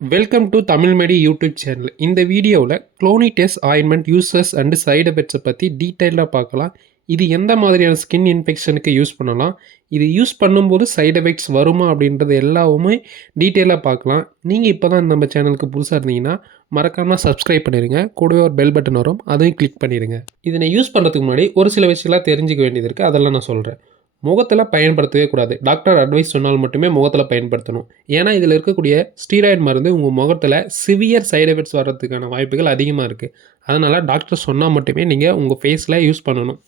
Welcome to Tamil medi YouTube channel. இந்த வீடியோவில் Clonit S Ointment uses and side எஃபெக்ட்ஸை பற்றி டீட்டெயிலாக பார்க்கலாம். இது எந்த மாதிரியான ஸ்கின் இன்ஃபெக்ஷனுக்கு யூஸ் பண்ணலாம், இது யூஸ் பண்ணும்போது சைடு எஃபெக்ட்ஸ் வருமா அப்படின்றது எல்லாமே டீட்டெயிலாக பார்க்கலாம். நீங்கள் இப்போ தான் நம்ம சேனலுக்கு புதுசாக இருந்தீங்கன்னா மறக்காமல் சப்ஸ்கிரைப் பண்ணிடுங்க. கூடவே ஒரு பெல் பட்டன் வரும், அதையும் கிளிக் பண்ணிடுங்க. இதனை யூஸ் பண்ணுறதுக்கு முன்னாடி ஒரு சில விஷயம்லாம் தெரிஞ்சுக்க வேண்டியது இருக்குது, அதெல்லாம் நான் சொல்கிறேன். முகத்தில் பயன்படுத்தவே கூடாது. டாக்டர் அட்வைஸ் சொன்னால் மட்டுமே முகத்தில் பயன்படுத்தணும். ஏன்னா இதில் இருக்கக்கூடிய ஸ்டீராய்டு மருந்து உங்கள் முகத்தில் சிவியர் சைடு எஃபெக்ட்ஸ் வர்றதுக்கான வாய்ப்புகள் அதிகமாக இருக்குது. அதனால் டாக்டர் சொன்னால் மட்டுமே நீங்கள் உங்கள் ஃபேஸில் யூஸ் பண்ணணும்.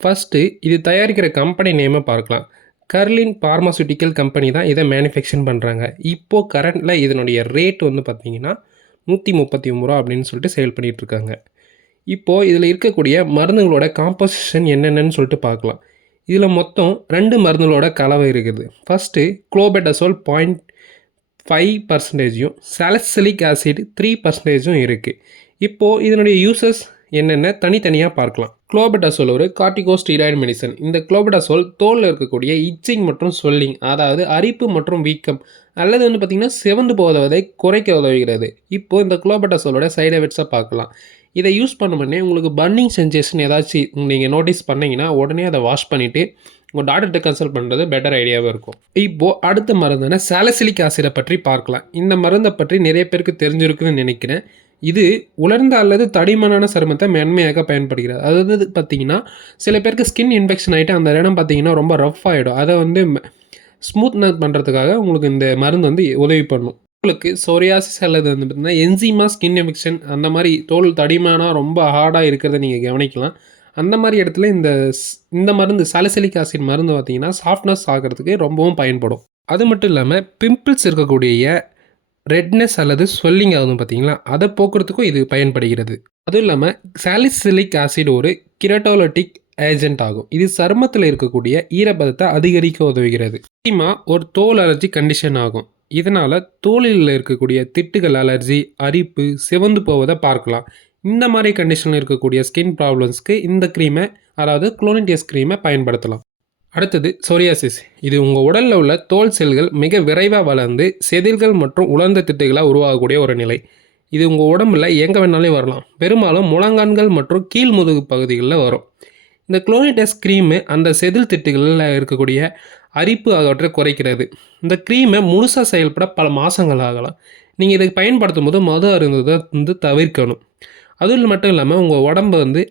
ஃபஸ்ட்டு இது தயாரிக்கிற கம்பெனி நேமை பார்க்கலாம். கர்லின் பார்மாசூட்டிக்கல் கம்பெனி தான் இதை மேனுஃபேக்சர் பண்ணுறாங்க. இப்போது கரண்டில் இதனுடைய ரேட் வந்து பார்த்திங்கன்னா 139 ரூபா அப்படின்னு சொல்லிட்டு சேல் பண்ணிகிட்ருக்காங்க. இப்போது இதில் இருக்கக்கூடிய மருந்துகளோட காம்போசிஷன் என்னென்னு சொல்லிட்டு பார்க்கலாம். இதில் மொத்தம் 2 மருந்துகளோட கலவை இருக்குது. ஃபஸ்ட்டு குளோபெட்டசோல் 0.5% சாலிசிலிக் ஆசிட் 3% இருக்குது. இப்போது இதனுடைய யூசஸ் என்னென்ன தனித்தனியாக பார்க்கலாம். குளோபெட்டசோல் ஒரு கார்டிகோஸ்டீராய்டு மெடிசன். இந்த குளோபெட்டசோல் தோலில் இருக்கக்கூடிய இச்சிங் மற்றும் ஸ்வெல்லிங், அதாவது அரிப்பு மற்றும் வீக்கம் அல்லது வந்து பார்த்திங்கன்னா சிவந்து போவதை குறைக்க உதவுகிறது. இப்போது இந்த குளோபெட்டசோலோட சைடு எஃபெக்ட்ஸை பார்க்கலாம். இதை யூஸ் பண்ண உங்களுக்கு பர்னிங் சென்சேஷன் ஏதாச்சும் நீங்கள் நோட்டீஸ் பண்ணிங்கன்னா உடனே அதை வாஷ் பண்ணிவிட்டு உங்கள் டாக்டர்கிட்ட கன்சல்ட் பண்ணுறது பெட்டர் ஐடியாவாக இருக்கும். இப்போது அடுத்த மருந்தான சாலிசிலிக் ஆசிடை பற்றி பார்க்கலாம். இந்த மருந்தை பற்றி நிறைய பேருக்கு தெரிஞ்சிருக்குன்னு நினைக்கிறேன். இது உலர்ந்த அல்லது தடிமனான சருமத்தை மென்மையாக பயன்படுகிறது. அதாவது பார்த்திங்கன்னா சில பேருக்கு ஸ்கின் இன்ஃபெக்ஷன் ஆகிட்டு அந்த இடம் பார்த்திங்கன்னா ரொம்ப ரஃப் ஆகிடும். அதை வந்து ஸ்மூத்னஸ் பண்ணுறதுக்காக உங்களுக்கு இந்த மருந்து வந்து உதவி பண்ணும். உங்களுக்கு சோரியாசிஸ் அல்லது வந்து பார்த்திங்கன்னா என்சீமா ஸ்கின் இன்ஃபெக்ஷன் அந்த மாதிரி தோல் தடிமானா ரொம்ப ஹார்டாக இருக்கிறத நீங்கள் கவனிக்கலாம். அந்த மாதிரி இடத்துல இந்த மருந்து சாலிசிலிக் ஆசிட் மருந்து பார்த்திங்கன்னா சாஃப்ட்னஸ் ஆகிறதுக்கு ரொம்பவும் பயன்படும். அது மட்டும் இல்லாமல் பிம்பிள்ஸ் இருக்கக்கூடிய ரெட்னஸ் அல்லது ஸ்வெல்லிங் ஆகுது பார்த்திங்களா, அதை போக்குறதுக்கும் இது பயன்படுகிறது. அதுவும் இல்லாமல் சாலிசிலிக் ஆசிட் ஒரு கிரட்டோலிட்டிக் ஏஜென்ட் ஆகும். இது சருமத்தில் இருக்கக்கூடிய ஈரப்பதத்தை அதிகரிக்க உதவுகிறது. முக்கியமாக ஒரு தோல் அலர்ஜி கண்டிஷன் ஆகும். இதனால் தோலில் இருக்கக்கூடிய திட்டுகள் அலர்ஜி, அரிப்பு, சிவந்து போவதை பார்க்கலாம். இந்த மாதிரி கண்டிஷனில் இருக்கக்கூடிய ஸ்கின் ப்ராப்ளம்ஸ்க்கு இந்த க்ரீமை, அதாவது Clonit S க்ரீமை பயன்படுத்தலாம். அடுத்தது சொரியாசிஸ். இது உங்கள் உடலில் உள்ள தோல் செல்கள் மிக விரைவாக வளர்ந்து செதில்கள் மற்றும் உலர்ந்த திட்டுகளாக உருவாகக்கூடிய ஒரு நிலை. இது உங்கள் உடம்புல எங்கே வேணாலும் வரலாம். பெரும்பாலும் முழங்கான்கள் மற்றும் கீழ் முதுகு பகுதிகளில் வரும். இந்த Clonit S க்ரீமு அந்த செதில் திட்டுகளில் இருக்கக்கூடிய அரிப்பு ஆகியவற்றை குறைக்கிறது. இந்த க்ரீமை முழுசாக செயல்பட பல மாதங்கள் ஆகலாம். நீங்கள் இதை பயன்படுத்தும் போது மது அருந்துவதை வந்து தவிர்க்கணும். அதுவும் மட்டும் இல்லாமல் உங்கள் உடம்பை வந்து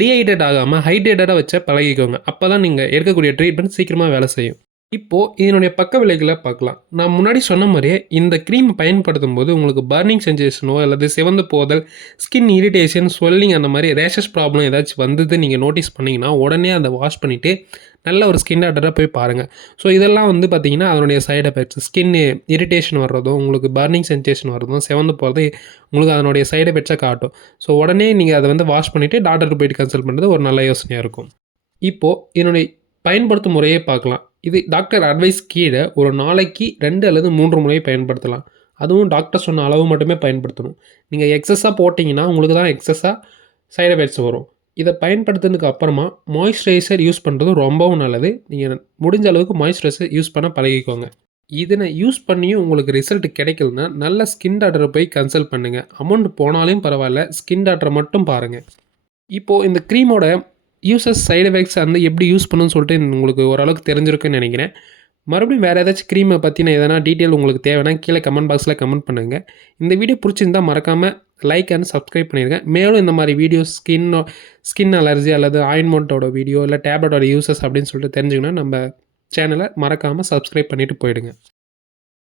டீஹைட்ரேட் ஆகாமல் ஹைட்ரேட்டடாக வச்ச பழகிக்கோங்க. அப்போ தான் நீங்கள் எடுக்கக்கூடிய ட்ரீட்மெண்ட் சீக்கிரமாக வேலை செய்யும். இப்போது இதனுடைய பக்க விளைவுகளை பார்க்கலாம். நான் முன்னாடி சொன்ன மாதிரியே இந்த க்ரீம் பயன்படுத்தும் போது உங்களுக்கு பர்னிங் சென்சேஷனோ அல்லது சிவந்து போதல், ஸ்கின் இரிட்டேஷன், ஸ்வெல்லிங் அந்த மாதிரி ரேஷஸ் ப்ராப்ளம் ஏதாச்சும் வந்தது நீங்கள் நோட்டீஸ் பண்ணிங்கன்னா உடனே அதை வாஷ் பண்ணிவிட்டு நல்ல ஒரு ஸ்கின் டாக்டராக போய் பாருங்கள். ஸோ இதெல்லாம் வந்து பார்த்திங்கன்னா அதனுடைய சைடு எஃபெக்ட்ஸ். ஸ்கின் இரிட்டேஷன் வர்றதும், உங்களுக்கு பர்னிங் சென்சேஷன் வர்றதும், சிவந்து போகிறது உங்களுக்கு அதனுடைய சைடு எஃபெக்ட்ஸை காட்டும். ஸோ உடனே நீங்கள் அதை வந்து வாஷ் பண்ணிவிட்டு டாக்டர்கிட்ட போயிட்டு கன்சல்ட் பண்ணுறது ஒரு நல்ல யோசனையாக இருக்கும். இப்போது இதனுடைய பயன்படுத்தும் முறையே பார்க்கலாம். இது டாக்டர் அட்வைஸ் கீழே ஒரு நாளைக்கு 2 அல்லது 3 முறை பயன்படுத்தலாம். அதுவும் டாக்டர் சொன்ன அளவு மட்டுமே பயன்படுத்தணும். நீங்கள் எக்ஸஸாக போட்டிங்கன்னா உங்களுக்கு தான் எக்ஸஸாக சைடு எஃபெக்ட்ஸ் வரும். இதை பயன்படுத்தினதுக்கு அப்புறமா மாய்ஸ்சரைசர் யூஸ் பண்ணுறது ரொம்பவும் நல்லது. நீங்கள் முடிஞ்ச அளவுக்கு மாய்ஸ்சரைசர் யூஸ் பண்ண பழகிக்கோங்க. இதனை யூஸ் பண்ணியும் உங்களுக்கு ரிசல்ட் கிடைக்கலன்னா நல்ல ஸ்கின் டாக்டரை போய் கன்சல்ட் பண்ணுங்கள். அமௌண்ட் போனாலும் பரவாயில்ல, ஸ்கின் டாக்டரை மட்டும் பாருங்கள். இப்போது இந்த க்ரீமோட யூசஸ் சைடு எஃபெக்ட்ஸ் வந்து எப்படி யூஸ் பண்ணணும்னு சொல்லிட்டு உங்களுக்கு ஓரளவுக்கு தெரிஞ்சிருக்குன்னு நினைக்கிறேன். மறுபடியும் வேறு ஏதாச்சும் க்ரீமை பற்றின எதனா டீட்டெயில் உங்களுக்கு தேவைன்னா கீழே கமெண்ட் பாக்ஸில் கமெண்ட் பண்ணுங்கள். இந்த வீடியோ பிடிச்சிருந்தால் மறக்காமல் லைக் அண்ட் சப்ஸ்கிரைப் பண்ணிடுங்க. மேலும் இந்த மாதிரி வீடியோஸ் ஸ்கின் அலர்ஜி அல்லது ஆயின்மெண்ட்டோட வீடியோ இல்லை டேப்லெட்டோட யூசஸ் அப்படின்னு சொல்லிட்டு தெரிஞ்சுக்கணும் நம்ம சேனலை மறக்காமல் சப்ஸ்கிரைப் பண்ணிவிட்டு போயிடுங்க.